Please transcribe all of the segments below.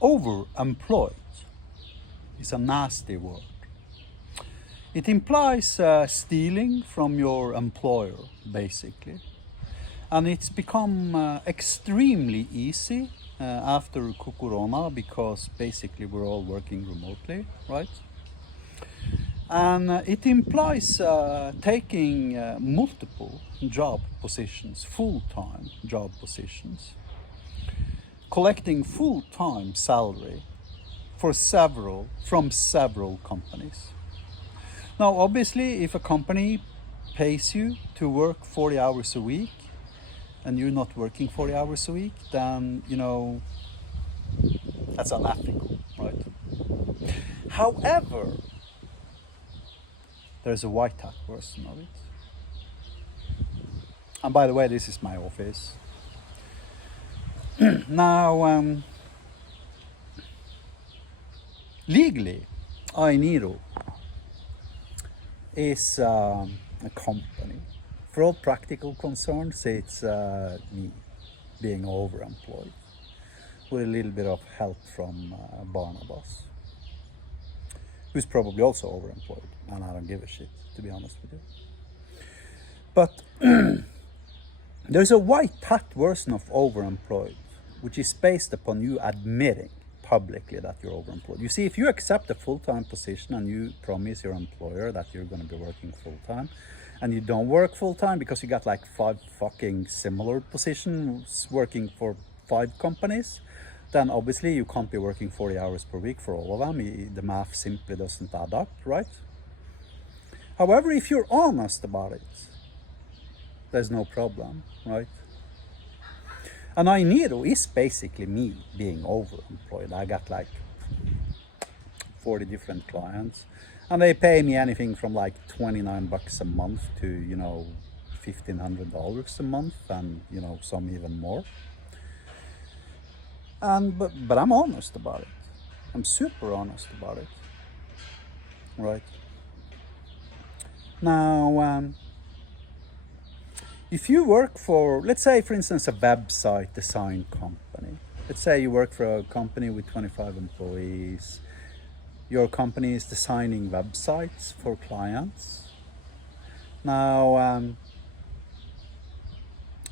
overemployed is a nasty word. It implies stealing from your employer, basically. And it's become extremely easy after Corona, because basically we're all working remotely, right? And it implies taking multiple job positions, full-time job positions, collecting full-time salary from several companies. Now, obviously, if a company pays you to work 40 hours a week and you're not working 40 hours a week, then, that's unethical, right? However, there's a white hat version of it. And by the way, this is my office. Now, legally, unethical is a company. For all practical concerns, it's me being overemployed, with a little bit of help from Barnabas, who's probably also overemployed, and I don't give a shit, to be honest with you. But there's a white hat version of overemployed, which is based upon you admitting publicly that you're overemployed. You see, if you accept a full-time position and you promise your employer that you're going to be working full-time, and you don't work full-time because you got like 5 fucking similar positions working for 5 companies, then obviously you can't be working 40 hours per week for all of them. The math simply doesn't add up, right? However, if you're honest about it, there's no problem, right? And unethical is basically me being overemployed. I got like 40 different clients, and they pay me anything from like 29 bucks a month to, $1,500 a month, and, some even more. And but I'm honest about it. I'm super honest about it, right? Now, if you work for, let's say, for instance, a website design company. Let's say you work for a company with 25 employees. Your company is designing websites for clients. Now,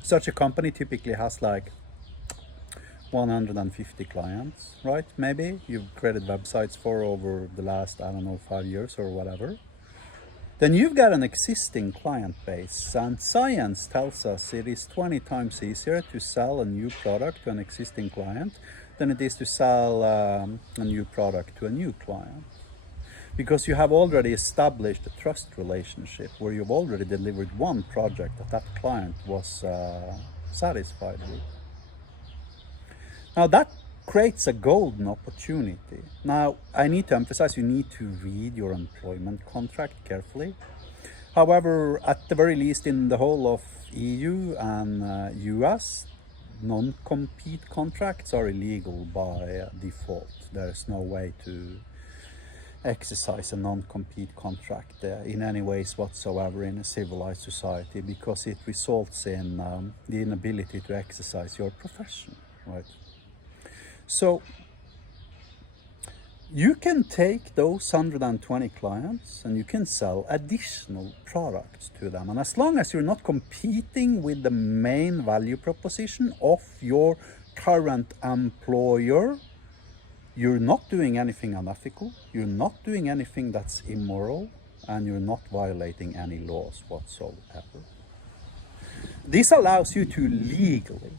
such a company typically has like 150 clients, right? Maybe you've created websites for over the last, 5 years or whatever. Then you've got an existing client base, and science tells us it is 20 times easier to sell a new product to an existing client than it is to sell a new product to a new client. Because you have already established a trust relationship where you've already delivered one project that client was satisfied with. Now that creates a golden opportunity. Now, I need to emphasize, you need to read your employment contract carefully. However, at the very least in the whole of EU and US, non-compete contracts are illegal by default. There's no way to exercise a non-compete contract in any ways whatsoever in a civilized society, because it results in the inability to exercise your profession, right? So you can take those 120 clients and you can sell additional products to them. And as long as you're not competing with the main value proposition of your current employer, you're not doing anything unethical, you're not doing anything that's immoral, and you're not violating any laws whatsoever. This allows you to legally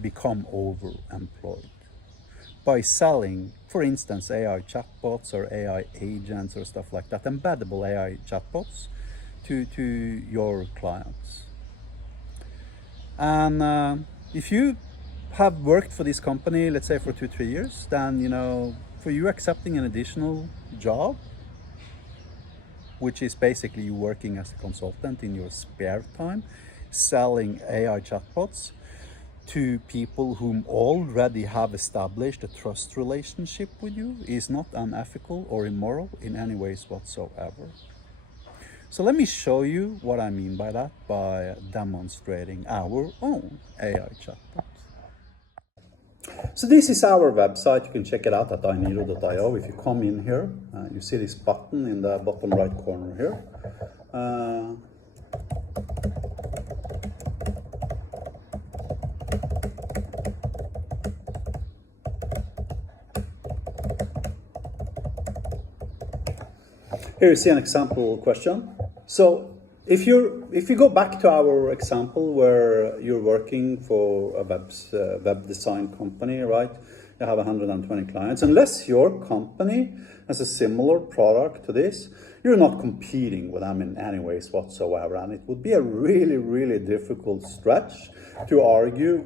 become overemployed by selling, for instance, AI chatbots or AI agents or stuff like that, embeddable AI chatbots to your clients. And if you have worked for this company, let's say for 2-3 years, then, for you accepting an additional job, which is basically you working as a consultant in your spare time, selling AI chatbots to people whom already have established a trust relationship with you, is not unethical or immoral in any ways whatsoever. So let me show you what I mean by that by demonstrating our own AI chatbot. So this is our website. You can check it out at unethical.io. If you come in here, you see this button in the bottom right corner here. Here you see an example question. So if you go back to our example where you're working for a web design company, right? You have 120 clients. Unless your company has a similar product to this, you're not competing with them in any ways whatsoever. And it would be a really, really difficult stretch to argue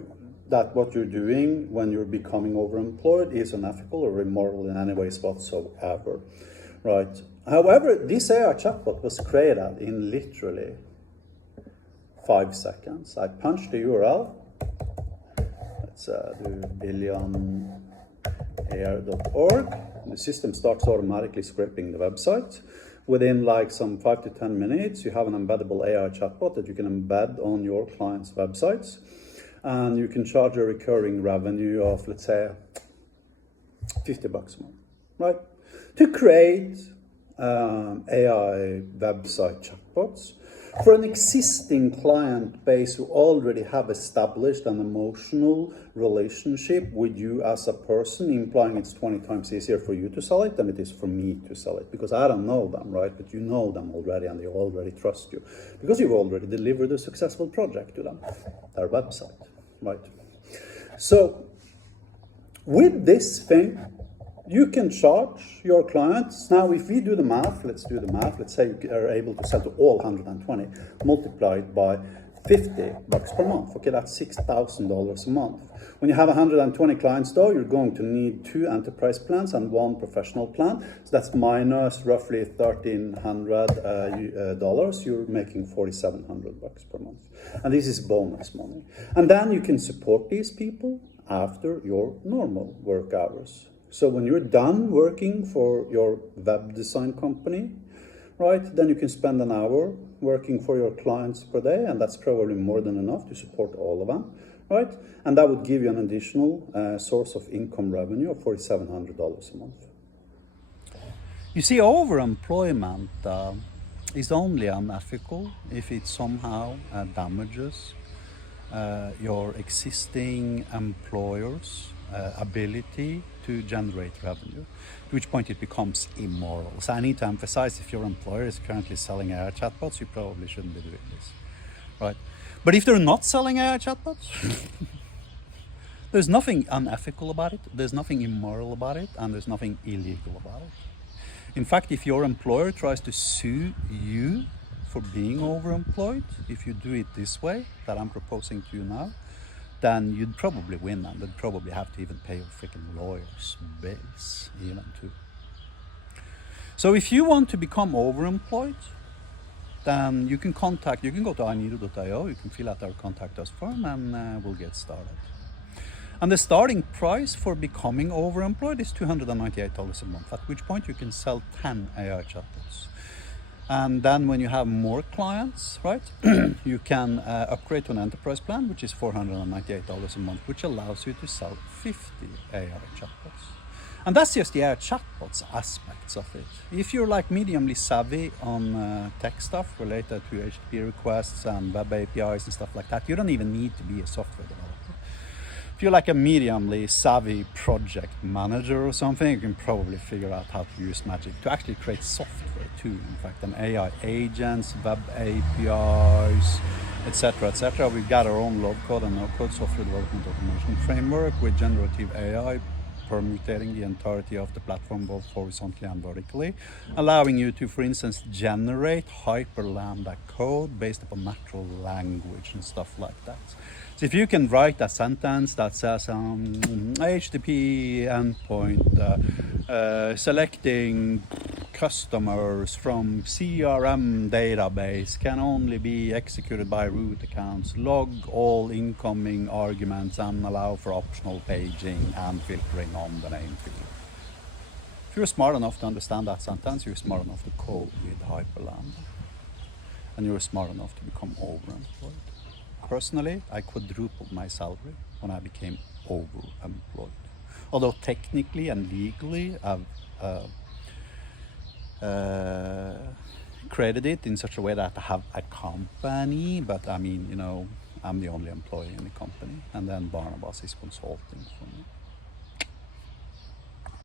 that what you're doing when you're becoming overemployed is unethical or immoral in any ways whatsoever, right? However, this AI chatbot was created in literally 5 seconds. I punched the URL. Let's do billionaire.org. The system starts automatically scraping the website. Within like some 5 to 10 minutes, you have an embeddable AI chatbot that you can embed on your clients' websites. And you can charge a recurring revenue of, let's say, $50 a month, right? To create AI website chatbots for an existing client base who already have established an emotional relationship with you as a person, implying it's 20 times easier for you to sell it than it is for me to sell it, because I don't know them, right? But you know them already and they already trust you because you've already delivered a successful project to them, their website, right? So with this thing, you can charge your clients. Now, if we do the math, let's do the math. Let's say you are able to sell to all 120, multiplied by $50 per month. Okay, that's $6,000 a month. When you have 120 clients, though, you're going to need 2 enterprise plans and 1 professional plan. So that's minus roughly $1,300. You're making $4,700 per month. And this is bonus money. And then you can support these people after your normal work hours. So when you're done working for your web design company, right, then you can spend an hour working for your clients per day, and that's probably more than enough to support all of them, right? And that would give you an additional source of income revenue of $4,700 a month. You see, overemployment is only unethical if it somehow damages your existing employer's ability to generate revenue, at which point it becomes immoral. So I need to emphasize, if your employer is currently selling AI chatbots, you probably shouldn't be doing this, right? But if they're not selling AI chatbots, there's nothing unethical about it, there's nothing immoral about it, and there's nothing illegal about it. In fact, if your employer tries to sue you for being overemployed, if you do it this way that I'm proposing to you now, then you'd probably win, and they'd probably have to even pay your freaking lawyers' bills, even too. So if you want to become overemployed, then you can go to unethical.io, you can fill out our contact us form, and we'll get started. And the starting price for becoming overemployed is $298 a month, at which point you can sell 10 AI chatbots. And then when you have more clients, right, you can upgrade to an enterprise plan, which is $498 a month, which allows you to sell 50 AI chatbots. And that's just the AI chatbots aspects of it. If you're like mediumly savvy on tech stuff related to HTTP requests and web APIs and stuff like that, you don't even need to be a software developer. If you're like a mediumly savvy project manager or something, you can probably figure out how to use Magic to actually create software too. In fact, an AI agents, web APIs, etc., etc. We've got our own low-code and no-code software development automation framework with generative AI permutating the entirety of the platform both horizontally and vertically, allowing you to, for instance, generate hyper-lambda code based upon natural language and stuff like that. So if you can write a sentence that says HTTP endpoint selecting customers from CRM database can only be executed by root accounts, log all incoming arguments and allow for optional paging and filtering on the name field. If you're smart enough to understand that sentence, you're smart enough to code with hyperlambda, and you're smart enough to become overemployed. Personally, I quadrupled my salary when I became overemployed. Although technically and legally I've created it in such a way that I have a company, but I mean, I'm the only employee in the company, and then Barnabas is consulting for me.